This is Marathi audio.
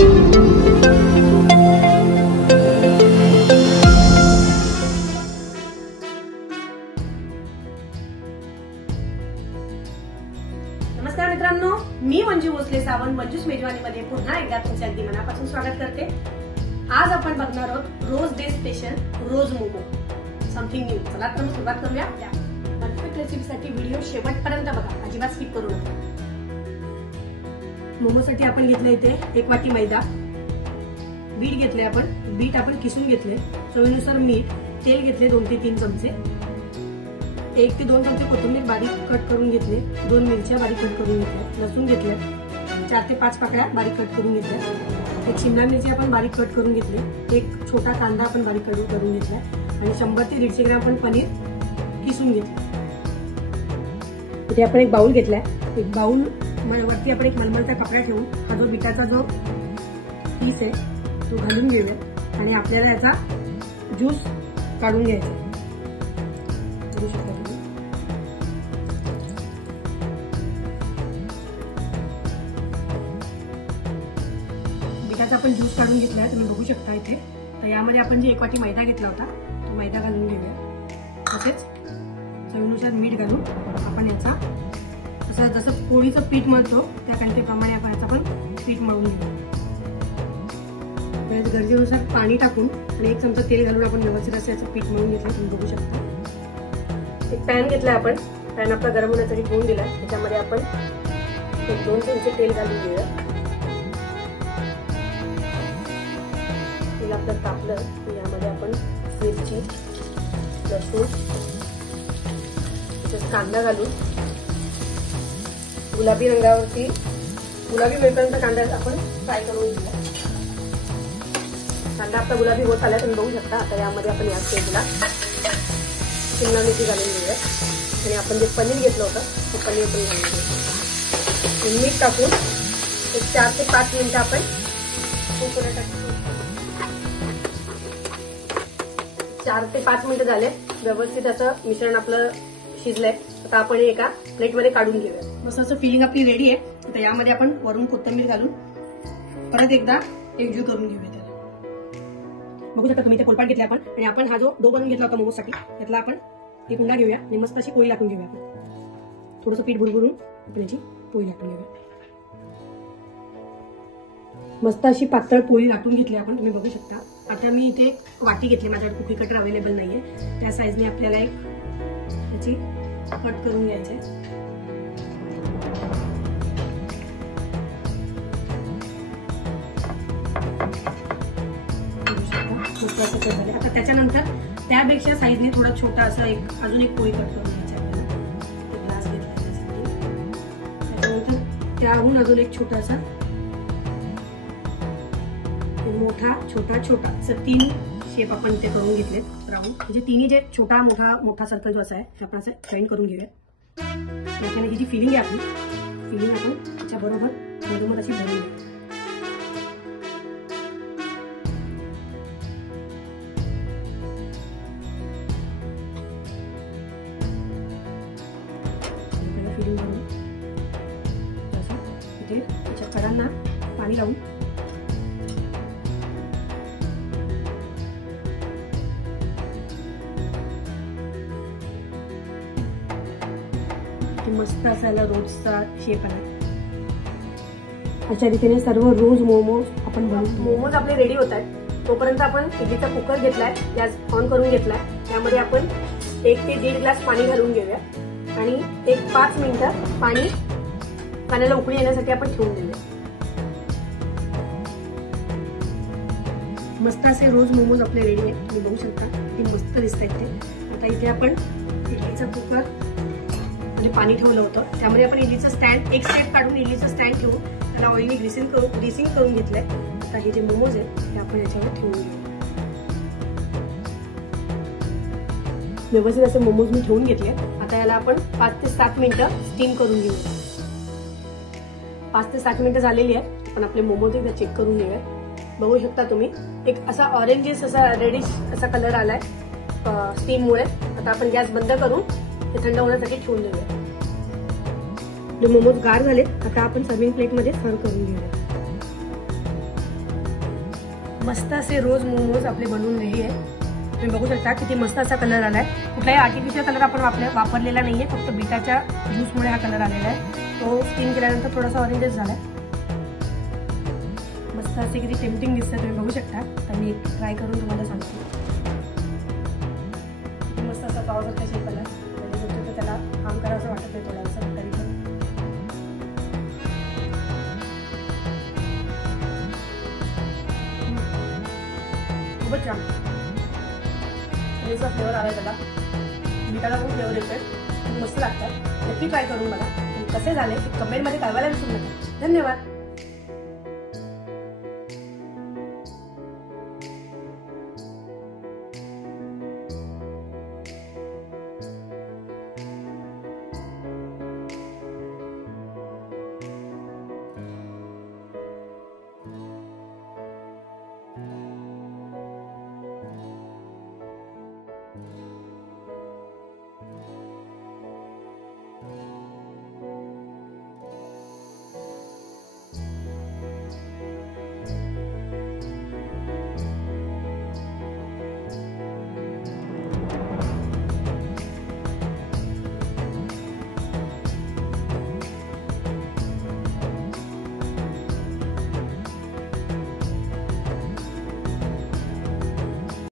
नमस्कार मित्रांनो, मी मंजू भोसले सावंत मंजूस मेजवानीमध्ये पुन्हा एकदा तुमचे अगदी मनापासून स्वागत करते। आज आपण बघणार आहोत रोज डे स्पेशल रोज मोमो, समथिंग न्यू। चला तर मग सुरुवात करूया। परफेक्ट रेसिपीसाठी व्हिडिओ शेवटपर्यंत बघा, अजिबात स्किप करू नका। मोमोसाठी आपण घेतले इथे 1 वाटी मैदा, बीट घेतले आपण, बीट आपण किसून घेतले, चवीनुसार मीठ, तेल घेतले 2 ते 3 चमचे, 1 ते 2 चमचे कोथिंबीर बारीक कट करून घेतले, 2 मिरच्या बारीक कट करून घेतल्या, लसूण घेतले 4 ते 5 पाकळ्या बारीक कट करून घेतल्या, 1 शिमला मिरची आपण बारीक कट करून घेतली, 1 छोटा कांदा आपण बारीक कट करून घेतला आणि 100 ते 150 ग्रॅम आपण पनीर किसून घेतले। इथे आपण एक बाउल घेतलाय, एक बाउल वरती आपण एक मलमलचा कपडा ठेवून हा जो बिटाचा जो पीस आहे तो घालून घेऊया आणि आपल्याला याचा ज्यूस काढून घ्यायचा। बिटाचा आपण ज्यूस काढून घेतला आहे, तुम्ही बघू शकता इथे। तर यामध्ये आपण जे 1 वाटी मैदा घेतला होता तो मैदा घालून घेऊया, तसेच चवीनुसार मीठ घालून आपण याचा जसं पोळीचं पीठ मळतो त्या कणकेप्रमाणे आपण याचं पण पीठ मळून घेऊ। गरजेनुसार पाणी टाकून आणि 1 चमचा तेल घालून आपण व्यवस्थित असं याचं पीठ मळून घेतलं, तुम्ही बघू शकता। एक पॅन घेतलाय आपण, पॅन आपला गरम होण्यासाठी ठेवून दिलाय, त्याच्यामध्ये आपण 2 चमचे तेल घालून घेऊया। तेल आपलं तापलं की यामध्ये आपण मिरची, लसूण, तसेच कांदा घालून गुलाबी रंगावरती गुलाबी होईपर्यंत कांदा आपण फ्राय करून घेऊया। कांदा आपला गुलाबी होत आला तुम्ही बघू शकता। आता यामध्ये आपण या स्टेजला शिमला मिरची घालून घेऊया आणि आपण जे पनीर घेतलं होतं ते पनीर पण घालून घेऊया। मीठ टाकून 4 ते 5 मिनिटं आपण कुकरला टाकून 4 ते 5 मिनिटं झाले, व्यवस्थित असं मिश्रण आपलं शिजलंय। आता आपण एका प्लेटमध्ये काढून घेऊया। मस्त असं फिलिंग आपली रेडी आहे। आता यामध्ये आपण वरून कोथिंबीर घालून परत एकदा एकजीव करून घेऊया त्याला। बघू शकता तुम्ही इथे पोलपाट घेतला आपण आणि आपण हा जो डो बनवून घेतला होता मोमोसाठी त्यातला आपण एक उंडा घेऊया आणि मस्त अशी पोळी लाटून घेऊया। आपण थोडंसं पीठ भुरभुरून आपण याची पोळी लाटून घेऊया। मस्त अशी पातळ पोळी लाटून घेतली आपण, तुम्ही बघू शकता। आता मी इथे वाटी घेतली, माझ्याकडे कुकी कटर अवेलेबल नाहीये, त्या साईजने आपल्याला एक त्याची कट करून घ्यायचे। आता त्याच्यानंतर त्यापेक्षा साईजने थोडा छोटा असा अजून एक पोळी कट करून घ्यायची आपल्याला। ग्लास घेतला त्यासाठी, त्याच्यानंतर त्याहून अजून एक छोटासा, मोठा छोटा छोटा असं 3 शेप आपण ते करून घेतलेत राऊंड, म्हणजे तिन्ही जे छोटा मोठा सर्कल जो असा आहे ते आपण असं जॉईन करून घेऊया। त्याच्याने ही जी फिलिंग आहे आपली फिलिंग आपण त्याच्या बरोबर मधोमध अशी भरून घेऊ। फिलिंग भरून इथे त्याच्या कडांना पाणी लावून मस्त असायला रोजचा शेप आहे। अशा रीतीने सर्व रोज मोमोज आपण बनवतो। मोमोज आपले रेडी होत आहेत, तोपर्यंत आपण इडलीचा कुकर घेतलाय, गॅस ऑन करून घेतलाय, त्यामध्ये आपण 1 ते 1.5 ग्लास पाणी घालून घेऊया आणि 5 मिनिटं पाण्याला उकळी येण्यासाठी आपण ठेवून देऊया। मस्त असे रोज मोमोज आपले रेडी आहेत, तुम्ही बघू शकता किती मस्त दिसत आहेत ते। आता इथे आपण इडलीचा कुकर म्हणजे पाणी ठेवलं होतं, त्यामध्ये आपण इडलीचं स्टँड एक स्टेप काढून इडलीचं स्टँड ठेवून त्याला ऑइलनी ग्रीसिंग करून घेतलंय। आता हे जे मोमोज आहेत ते आपण याच्यावर ठेवून घेऊ। व्यवस्थित असे मोमोज मी ठेवून घेतले। आता याला आपण 5 ते 7 मिनिटं स्टीम करून घेऊ। 5 ते 7 मिनिटं झालेली आहे, आपण आपले मोमोज एकदा चेक करून घेऊया। बघू शकता तुम्ही एक असा ऑरेंजिश असा रेडिश असा कलर आलाय स्टीम मुळे। आता आपण गॅस बंद करून ते थंड होण्यासाठी ठेवून देऊया। मोमोज गार झाले, आता आपण सर्विंग प्लेट मध्ये सर्व करून घेऊया। मस्त असे रोज मोमोज आपले बनवून रेडी आहे. तुम्ही बघू शकता किती मस्त असा कलर आलाय. कुठलाही आर्टिफिशियल कलर आपण वापरलेला नाहीये, फक्त बीटाच्या ज्यूसमुळे हा कलर आलेला आहे. तो स्टीम केल्यानंतर थोडासा ऑरेंजच झालाय. मस्त असे किती टेम्पटिंग दिसतं, तुम्ही बघू शकता. तर मी एक ट्राय करून तुम्हाला सांगते. किती मस्त असा पावसाचा शेप आला. म्हणजे त्याला काम करावं असं वाटत नाही थोडंसं तरी पण. खूपच छान फ्लेवर आलाय त्याला. बीटाला खूप फ्लेवर येतोय, मस्त लागतात. नक्की ट्राय करून मला कसे झाले ते कमेंटमध्ये कळवायला विसरू नका. धन्यवाद.